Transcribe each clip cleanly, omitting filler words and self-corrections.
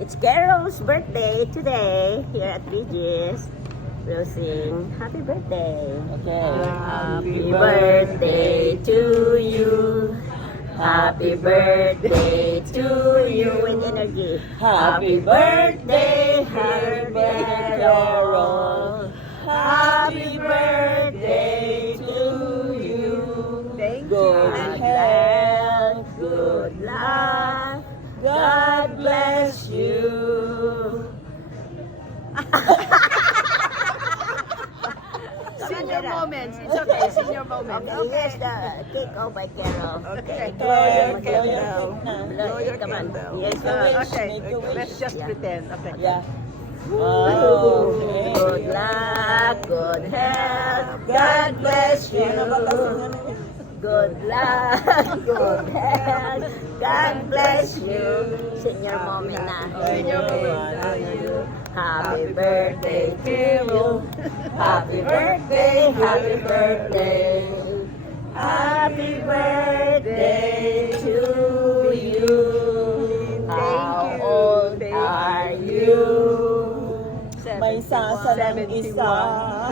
It's Carol's birthday today here at Regis. We'll sing happy birthday. Okay. Happy birthday to you. Happy birthday to you with energy. Happy birthday, happy birthday, Carol. Happy birthday to you. Thank Good Good health. health, good luck. God bless you. Senior moments. It's okay. Senior moments. Okay, here's the cake off by Carol. Okay. Blow your Okay. candle. Blow it, come on. candle. Yes, Okay. Make a wish. Let's just Yeah. pretend. Okay. Yeah. Good luck, good health, God bless you. Good luck, good health, God bless you. Senior moment na. Senior moment. Happy birthday to you. Happy birthday, happy birthday. Happy birthday to you. How old are you? May sasalang isa.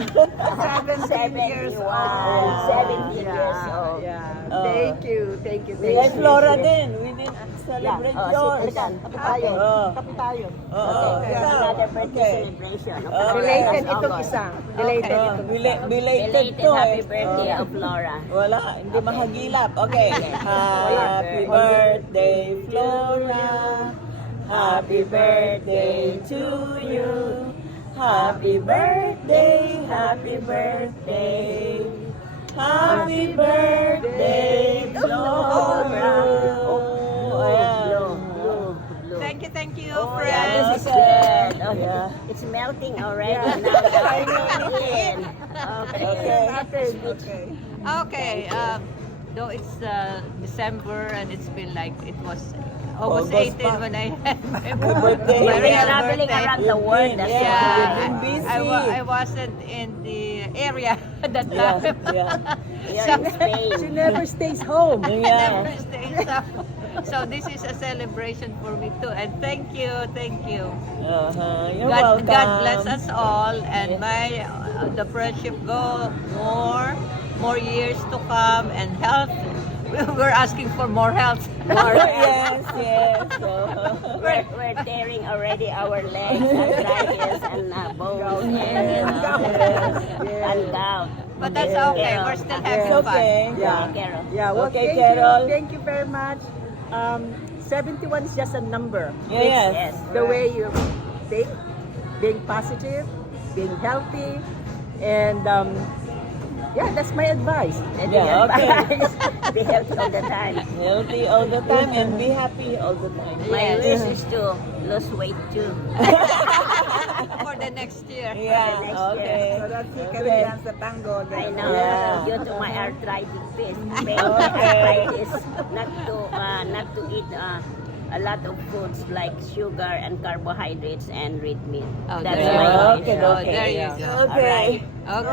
17 years old. 17 years old. Yeah. Oh. Thank you. Thank you. We Thank have you. Flora din. We didn't celebrate Yeah. Oh, yours. sit down. Kape tayo. Oh. Kape tayo. Oo. Okay. Ikaw. Another birthday Okay. celebration. of Oh. Flora Belated last itong August. isa. Belated Oh, itong isa. belated Belated to happy eh. birthday Oh. of Flora. Wala, hindi mahagilap. Okay. Yes. Happy birthday, Flora. Happy birthday to you. Happy birthday, happy birthday. Happy birthday, Flora. Oh, blue, blue, blue. Thank you, Oh, friends. yeah, this is good. Oh, Yeah. It's melting already. Now it's in. Okay. Okay. Okay, though it's December and it's been like it was August August 18 pa. when I had my birthday. my We're real traveling birthday. around the world. That's Yeah. why. You've been busy. I wasn't in the area at that Yeah, time. yeah. You're in Spain. She never stays home. Yeah. Never stayed. So this is a celebration for me too, and thank you. Uh-huh. You're God, welcome. God bless us all, and my the friendship go more years to come, and health. We're asking for more health. More, yes, yes. We're tearing already our legs, arthritis, and bones, and and gout. But that's okay. We're still It's having fun. okay. Yeah, Carol. Yeah, well, Okay, thank Carol. you. Thank you very much. 71 is just a number. Yes. Yes. The way you think, being positive, being healthy, and yeah, that's my advice. And Yeah, okay. Be healthy all the time. Healthy all the time and be happy all the time. My wish is to lose weight too. For the next year. Yeah, next okay. So that's you can Okay. dance the tango. I know, Yeah. due to my arthritic pain, Okay. arthritis, not to eat a lot of foods like sugar and carbohydrates and red meat. Oh, That's there my you go. wish. Okay, Oh, okay. there you go. Okay. Okay. All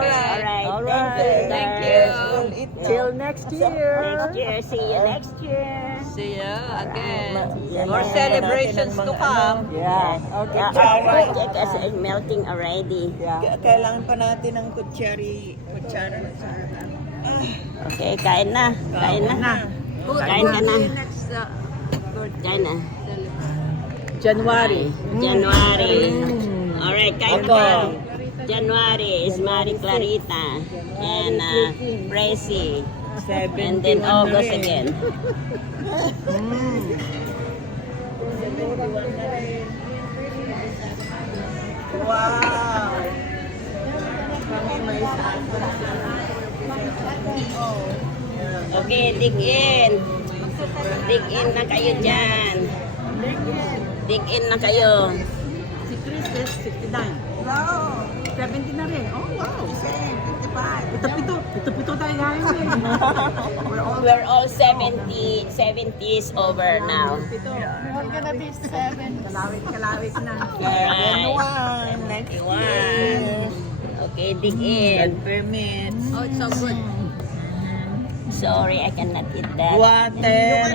right. All Thank right. you. Thank guys. you. We'll eat now. Till next year. Next year. See you next year. See you again. Yeah. More celebrations to come. Yeah. Okay. Yeah, our cake is melting already. Yeah. Kailangan pa natin ng kutsara. Okay, kain na. Kain na. Kain ka na. Next Kain na. January. January. Alright, kain Ako. ka. January is Marie Clarita and Prezi. And then August again. Wow. Okay, dig in. Dig in na kayo dyan. Dig in na kayo. Si Chris is 69. Wow. 70 na rin. Oh, wow. Same. 55. Ito tayo ngayon. We're all 70s over now. We're gonna be 7. Kalawit na. Alright. 91. Okay, dig in. Permits. Oh, it's so good. Sorry, I cannot eat that. Water.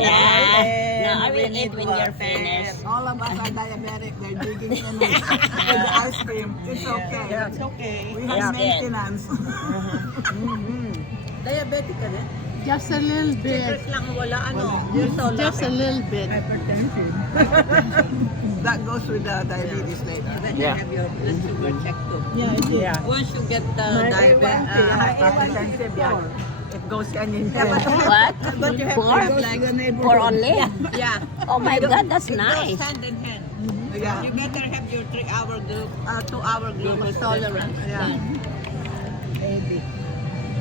Yeah. No, I we will need eat when you're water. finished. All of us are diabetic. They're digging in with the ice cream. It's okay. Yeah, it's okay. We It's have good. maintenance. Diabetic ka din? Just a little bit. Secret lang wala, ano. You're so Just a lucky. little bit. Hypertension. That goes with the diabetes later. Then you have your blood sugar check too. Yeah, it is. Yeah. Once you get the diabetes, Hypertensive, yeah. It goes hand in hand. What? But you have Four? to have like the neighborhood. For only? yeah, Oh my God, that's it goes nice. hand in hand. Yeah. You better have your 2-hour glucose tolerance. Yeah. Maybe.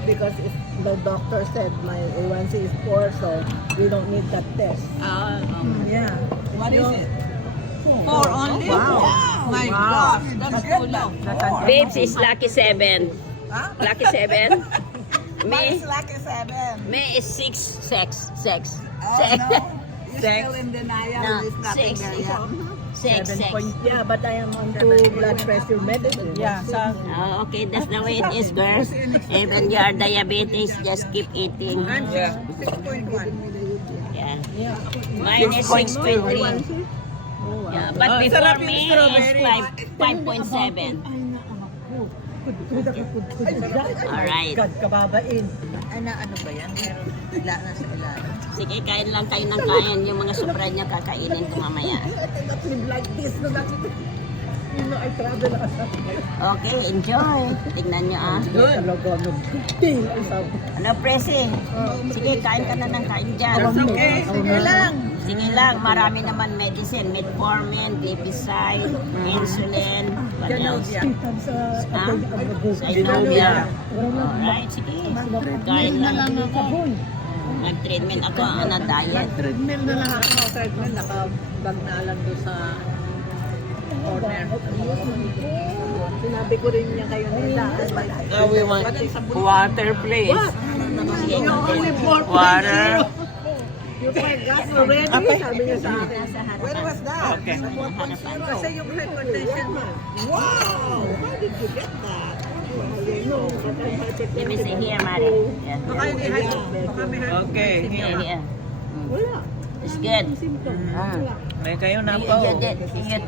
Because if the doctor said my A1C is 4, so we don't need that test. Yeah. What is it? 4 only? Wow. My Wow. gosh, that's too low. Babes is lucky 7. Huh? Lucky 7. Me, It's like a 7. me is 6, 6, 6. Oh, no. You're still in denial. No, There's nothing 6. there yet. 6, 6. Yeah, but I am on 2 blood pressure medicine. Yeah, sa Oh, okay, that's the way it is, girls. Even you are diabetes, just keep eating. yeah. 6.1. Yeah. Mine is 6.3. Yeah, but Oh, before sarap yung me is strawberry. 5.7. Alright. God, kababain. Ano ba yan? Meron bigla na sa ilalim. Sige, kain lang kayo ng kain. Yung mga sobra niya kakainin ko mamaya. I cannot live like this. No, you know, I travel as a... Okay, enjoy. Tignan nyo ah. Good. Talaga, nag-tail ang sabi. Ano, Presi? Sige, kain ka na ng kain dyan. Okay, sige lang. Sige lang, marami naman medicine. Metformin, Depiside, insulin, what else? Ha? Synovia. Alright, sige. Kain lang. Nag-treatment ako, diet. Treadmill na lang ako. Treadmill, nakabag na lang doon sa corner. Sinabi ko rin niya kayo nila. We want water, please. Sige, Water. You forgot already, sabi niya sa akin. When was that? Okay. Kasi yung hypertension mo. Wow! How did you get that? Let me see here, Mari. Yeah. Baka hindi baka may Okay, Here, here. here. Wala. It's good. May kayo na po. You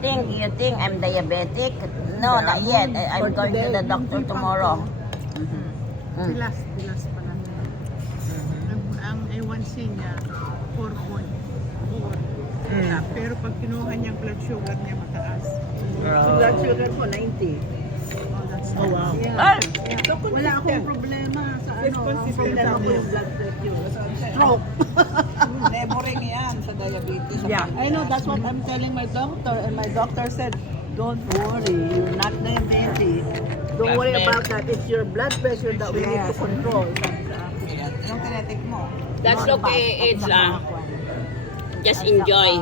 think I'm diabetic? No, not yet. I'm going to the doctor tomorrow. Pilas pa lang. Ang A1C niya, 4.4. Pero pag kinuha niyang blood sugar niya mataas. Blood sugar ko, 90. Oh, wow. Ah! Wala akong problema sa ano. Wala akong blood pressure. Stroke. Neighboring yan sa diabetes. Yeah. I know, that's what I'm telling my doctor. And my doctor said, don't worry, you're not diabetic. Don't worry about that. It's your blood pressure that we need to control. Yung kinetic mo. That's okay. It's just enjoy.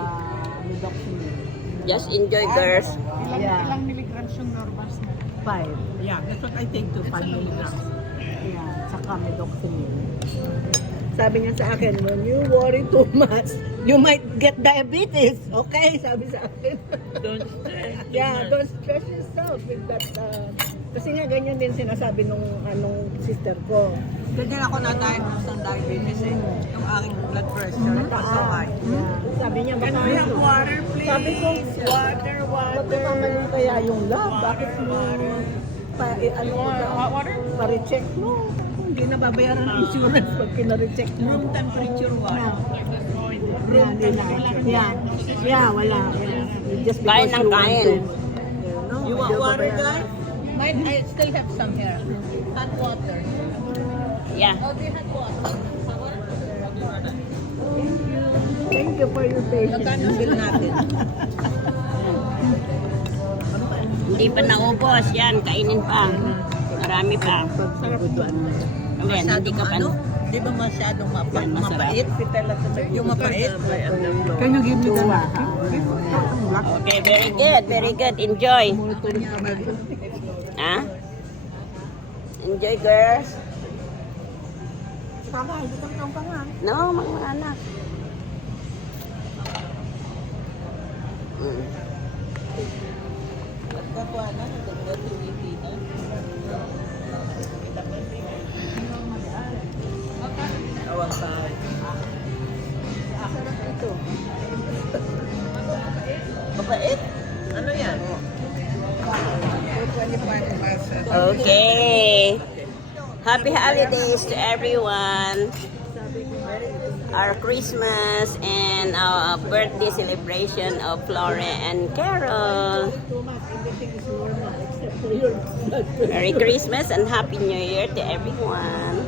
Just enjoy, girls. Ilang milligrams yung Normas na? 5. Yeah, that's what I take to 5 milligrams. Yeah, saka medoxamine. Sabi niya sa akin, when you worry too much, you might get diabetes. Okay, sabi sa akin. Don't stress. Yeah, don't stress yourself with that. Kasi nga ganyan din sinasabi nung sister ko. Ganyan ako na-diagnose ng diabetes eh. Yung aking blood pressure. So high. Yeah. Sabi niya, baka Water, please. sabi ko, Water, magkakamali kaya yung lab. Bakit mo pa-recheck mo? Hindi na babayaran ng insurance pag pina-recheck mo. Room temperature water. Room temperature. Yeah, wala. Yeah. Just Kain because ng you want kain. to. You want water, guys? Mine, I still have some here. Hot water. Yeah. Oh, do you have water? Thank you for your patience. Magkano bill natin? Hindi pa naubos. Yan, kainin pa. Marami pa. Amen, hindi ka pa. Di ba masyadong Yan, masarap. mapait? Yung mapait? Can you give me the Okay, very good. Very good. Enjoy. Ha? Enjoy, girls. No, mga anak. Ano yan? Okay. Happy holidays to everyone. Our Christmas and our birthday celebration of Flora and Carol. Merry Christmas and Happy New Year to everyone.